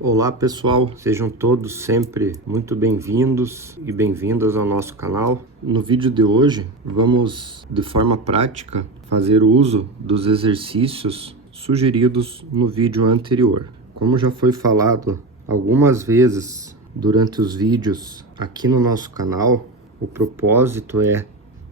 Olá pessoal, sejam todos sempre muito bem-vindos e bem-vindas ao nosso canal. No vídeo de hoje vamos de forma prática fazer uso dos exercícios sugeridos no vídeo anterior. Como já foi falado algumas vezes durante os vídeos aqui no nosso canal, o propósito é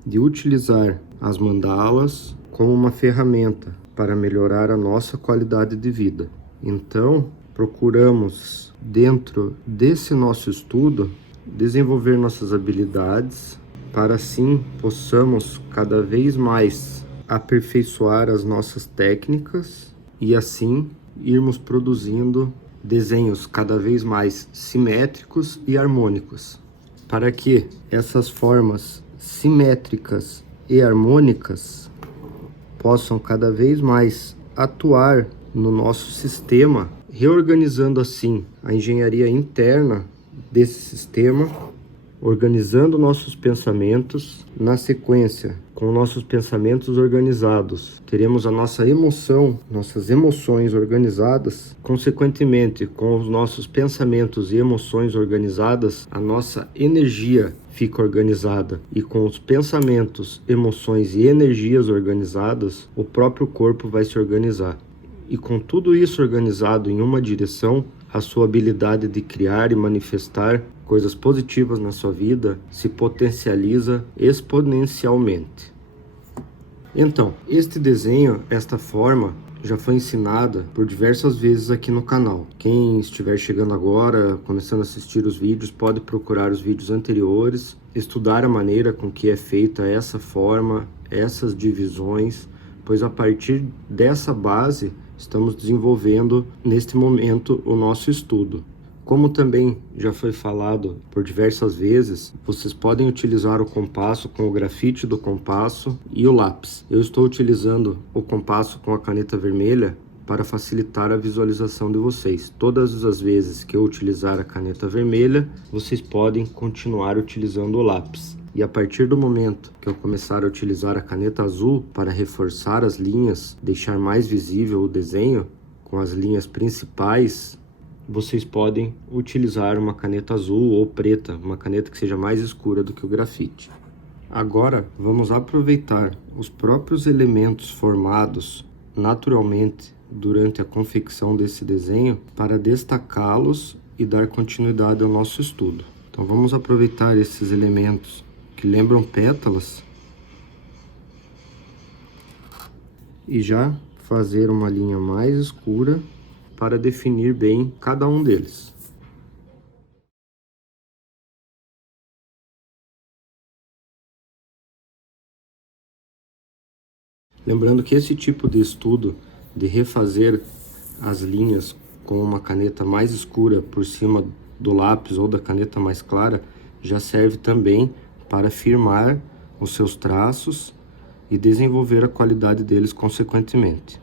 de utilizar as mandalas como uma ferramenta para melhorar a nossa qualidade de vida. Então, procuramos, dentro desse nosso estudo, desenvolver nossas habilidades para assim possamos cada vez mais aperfeiçoar as nossas técnicas e assim irmos produzindo desenhos cada vez mais simétricos e harmônicos, para que essas formas simétricas e harmônicas possam cada vez mais atuar no nosso sistema, reorganizando assim a engenharia interna desse sistema, organizando nossos pensamentos. Na sequência, com nossos pensamentos organizados, teremos a nossa emoção, nossas emoções organizadas. Consequentemente, com os nossos pensamentos e emoções organizadas, a nossa energia fica organizada, e com os pensamentos, emoções e energias organizadas, o próprio corpo vai se organizar. E com tudo isso organizado em uma direção, a sua habilidade de criar e manifestar coisas positivas na sua vida se potencializa exponencialmente. Então, este desenho, esta forma, já foi ensinada por diversas vezes aqui no canal. Quem estiver chegando agora, começando a assistir os vídeos, pode procurar os vídeos anteriores, estudar a maneira com que é feita essa forma, essas divisões, pois a partir dessa base estamos desenvolvendo neste momento o nosso estudo. Como também já foi falado por diversas vezes, vocês podem utilizar o compasso com o grafite do compasso e o lápis. Eu estou utilizando o compasso com a caneta vermelha para facilitar a visualização de vocês. Todas as vezes que eu utilizar a caneta vermelha, vocês podem continuar utilizando o lápis. E a partir do momento que eu começar a utilizar a caneta azul para reforçar as linhas, deixar mais visível o desenho com as linhas principais, vocês podem utilizar uma caneta azul ou preta, uma caneta que seja mais escura do que o grafite. Agora, vamos aproveitar os próprios elementos formados naturalmente durante a confecção desse desenho para destacá-los e dar continuidade ao nosso estudo. Então, vamos aproveitar esses elementos que lembram pétalas e já fazer uma linha mais escura para definir bem cada um deles. Lembrando que esse tipo de estudo de refazer as linhas com uma caneta mais escura por cima do lápis ou da caneta mais clara já serve também para firmar os seus traços e desenvolver a qualidade deles consequentemente.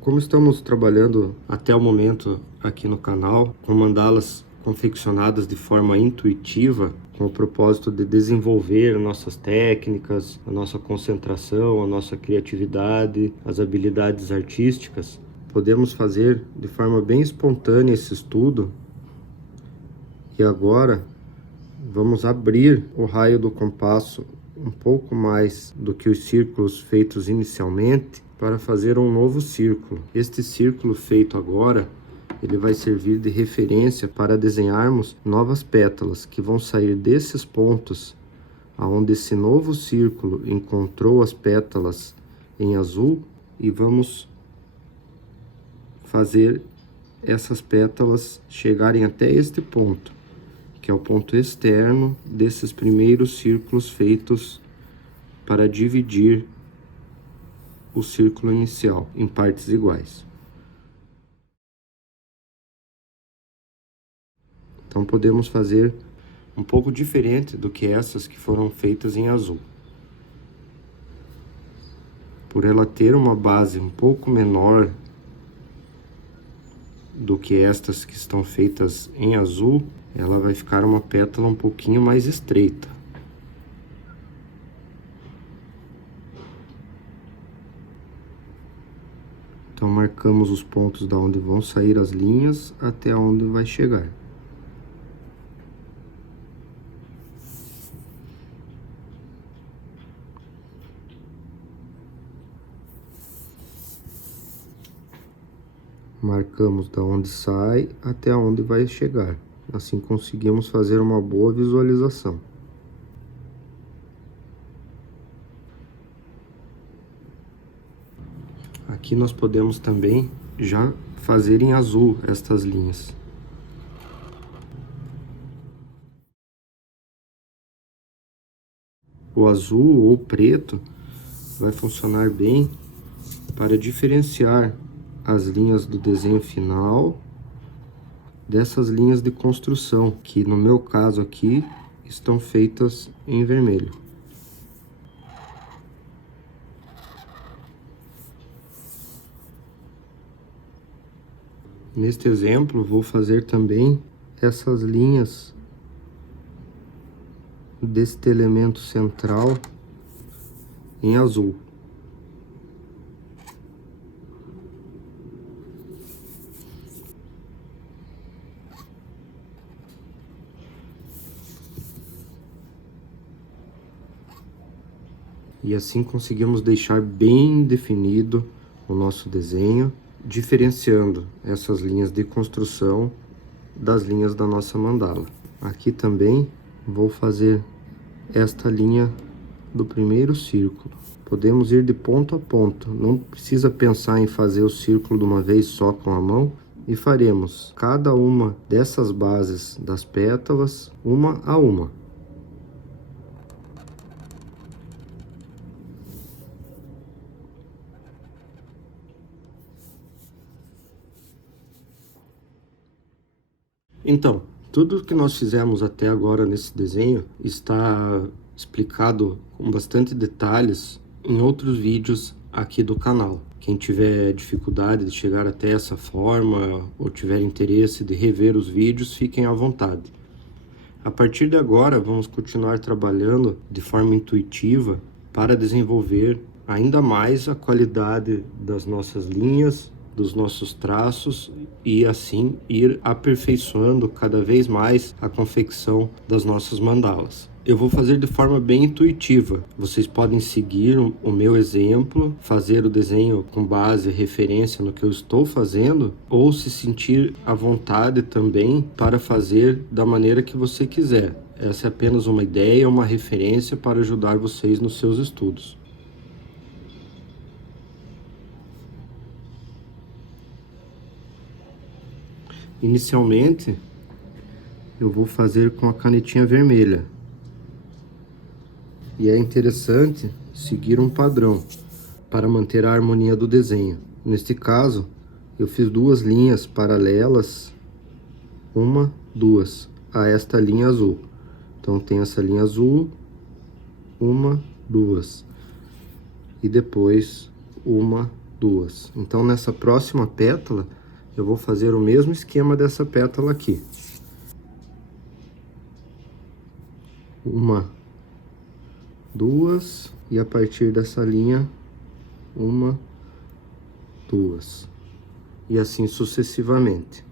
Como estamos trabalhando até o momento aqui no canal com mandalas confeccionadas de forma intuitiva, com o propósito de desenvolver nossas técnicas, a nossa concentração, a nossa criatividade, as habilidades artísticas, podemos fazer de forma bem espontânea esse estudo. E agora vamos abrir o raio do compasso um pouco mais do que os círculos feitos inicialmente, para fazer um novo círculo. Este círculo feito agora, ele vai servir de referência para desenharmos novas pétalas que vão sair desses pontos aonde esse novo círculo encontrou as pétalas em azul, e vamos fazer essas pétalas chegarem até este ponto, que é o ponto externo desses primeiros círculos feitos para dividir o círculo inicial em partes iguais. Então podemos fazer um pouco diferente do que essas que foram feitas em azul. Por ela ter uma base um pouco menor do que estas que estão feitas em azul, ela vai ficar uma pétala um pouquinho mais estreita. Então marcamos os pontos da onde vão sair as linhas até onde vai chegar. Marcamos da onde sai até onde vai chegar. Assim conseguimos fazer uma boa visualização. Aqui nós podemos também já fazer em azul estas linhas. O azul ou preto vai funcionar bem para diferenciar as linhas do desenho final dessas linhas de construção, que no meu caso aqui estão feitas em vermelho. Neste exemplo, vou fazer também essas linhas deste elemento central em azul. E assim conseguimos deixar bem definido o nosso desenho, diferenciando essas linhas de construção das linhas da nossa mandala. Aqui também vou fazer esta linha do primeiro círculo. Podemos ir de ponto a ponto, não precisa pensar em fazer o círculo de uma vez só com a mão, e faremos cada uma dessas bases das pétalas uma a uma. Então, tudo que nós fizemos até agora nesse desenho está explicado com bastante detalhes em outros vídeos aqui do canal. Quem tiver dificuldade de chegar até essa forma ou tiver interesse de rever os vídeos, fiquem à vontade. A partir de agora, vamos continuar trabalhando de forma intuitiva para desenvolver ainda mais a qualidade das nossas linhas, dos nossos traços e assim ir aperfeiçoando cada vez mais a confecção das nossas mandalas. Eu vou fazer de forma bem intuitiva. Vocês podem seguir o meu exemplo, fazer o desenho com base e referência no que eu estou fazendo, ou se sentir à vontade também para fazer da maneira que você quiser. Essa é apenas uma ideia, uma referência para ajudar vocês nos seus estudos. Inicialmente, eu vou fazer com a canetinha vermelha. E é interessante seguir um padrão para manter a harmonia do desenho. Neste caso, eu fiz duas linhas paralelas, uma, duas, a esta linha azul. Então tem essa linha azul, uma, duas. E depois uma, duas. Então nessa próxima pétala, eu vou fazer o mesmo esquema dessa pétala aqui. Uma, duas, e a partir dessa linha, uma, duas. E assim sucessivamente.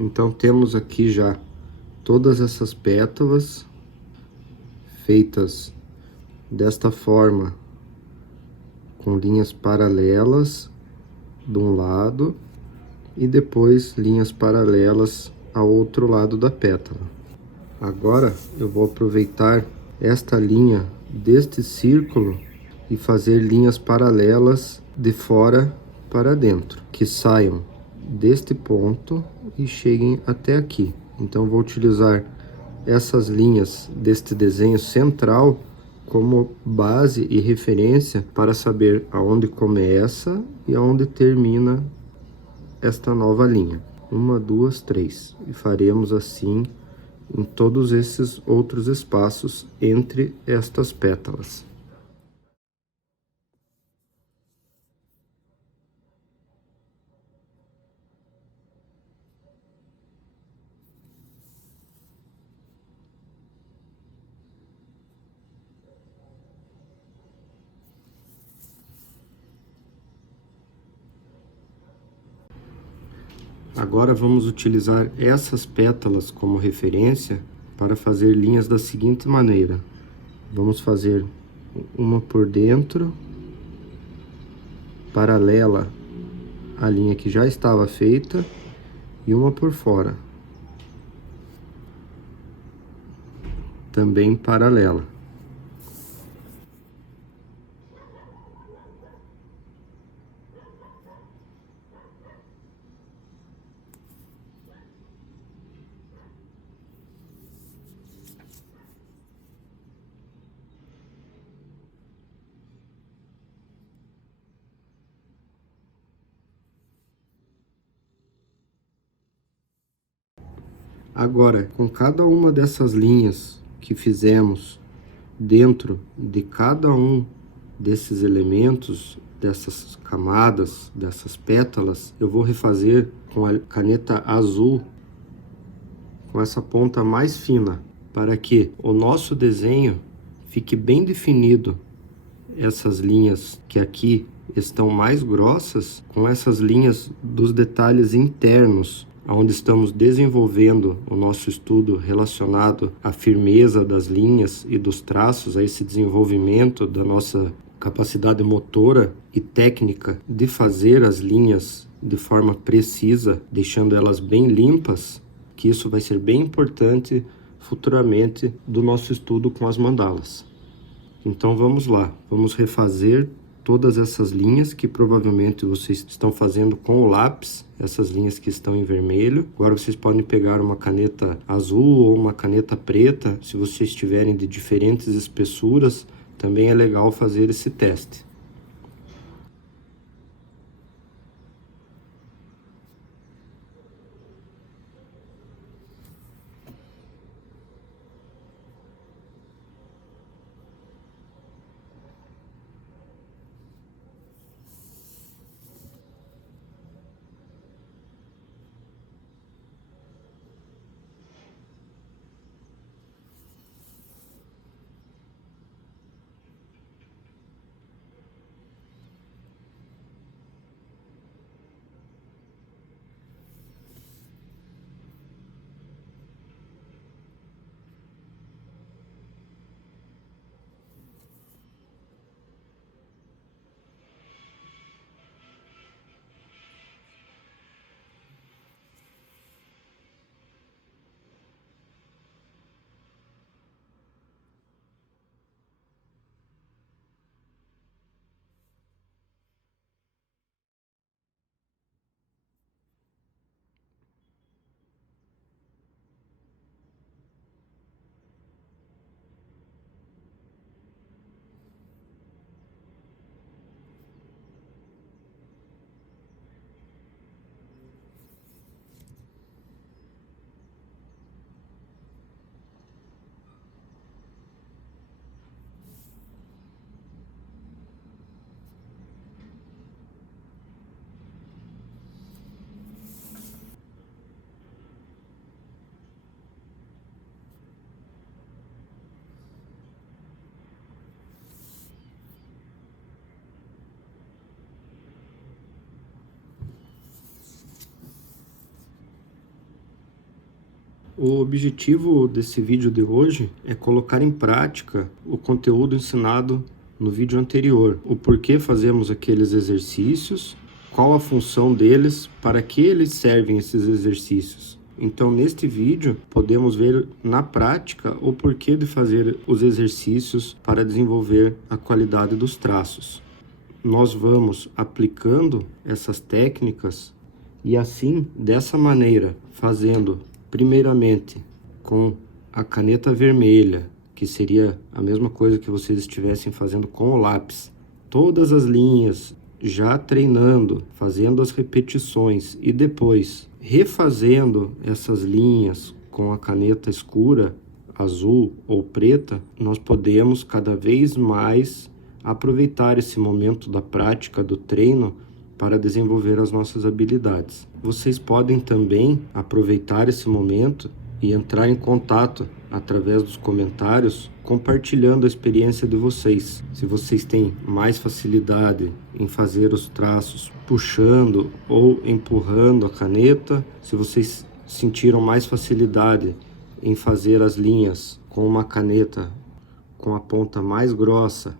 Então temos aqui já todas essas pétalas feitas desta forma, com linhas paralelas de um lado e depois linhas paralelas ao outro lado da pétala. Agora eu vou aproveitar esta linha deste círculo e fazer linhas paralelas de fora para dentro, que saiam deste ponto e cheguem até aqui. Então vou utilizar essas linhas deste desenho central como base e referência para saber aonde começa e aonde termina esta nova linha. 1, 2, 3. E faremos assim em todos esses outros espaços entre estas pétalas. Agora vamos utilizar essas pétalas como referência para fazer linhas da seguinte maneira. Vamos fazer uma por dentro, paralela à linha que já estava feita, e uma por fora, também paralela. Agora, com cada uma dessas linhas que fizemos dentro de cada um desses elementos, dessas camadas, dessas pétalas, eu vou refazer com a caneta azul, com essa ponta mais fina, para que o nosso desenho fique bem definido. Essas linhas que aqui estão mais grossas, com essas linhas dos detalhes internos, onde estamos desenvolvendo o nosso estudo relacionado à firmeza das linhas e dos traços, a esse desenvolvimento da nossa capacidade motora e técnica de fazer as linhas de forma precisa, deixando elas bem limpas, que isso vai ser bem importante futuramente do nosso estudo com as mandalas. Então vamos lá, vamos refazer todas essas linhas que provavelmente vocês estão fazendo com o lápis, essas linhas que estão em vermelho. Agora vocês podem pegar uma caneta azul ou uma caneta preta, se vocês tiverem de diferentes espessuras, também é legal fazer esse teste. O objetivo desse vídeo de hoje é colocar em prática o conteúdo ensinado no vídeo anterior. O porquê fazemos aqueles exercícios, qual a função deles, para que eles servem esses exercícios. Então, neste vídeo, podemos ver na prática o porquê de fazer os exercícios para desenvolver a qualidade dos traços. Nós vamos aplicando essas técnicas e assim, dessa maneira, fazendo primeiramente com a caneta vermelha, que que seria a mesma coisa que vocês estivessem fazendo com o lápis. Todas as linhas, já treinando, fazendo as repetições e depois refazendo essas linhas com a caneta escura, azul ou preta, nós podemos cada vez mais aproveitar esse momento da prática, do treino, para desenvolver as nossas habilidades. Vocês podem também aproveitar esse momento e entrar em contato através dos comentários, compartilhando a experiência de vocês. Se vocês têm mais facilidade em fazer os traços puxando ou empurrando a caneta, se vocês sentiram mais facilidade em fazer as linhas com uma caneta com a ponta mais grossa,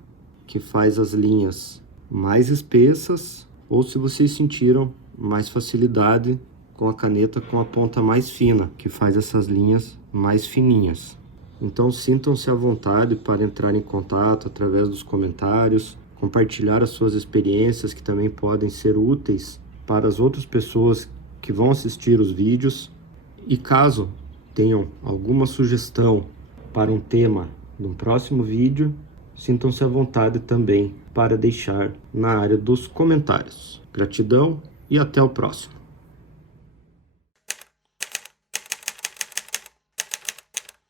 que faz as linhas mais espessas, ou se vocês sentiram mais facilidade com a caneta com a ponta mais fina, que faz essas linhas mais fininhas. Então sintam-se à vontade para entrar em contato através dos comentários, compartilhar as suas experiências, que também podem ser úteis para as outras pessoas que vão assistir os vídeos. E caso tenham alguma sugestão para um tema no próximo vídeo, sintam-se à vontade também para deixar na área dos comentários. Gratidão e até o próximo.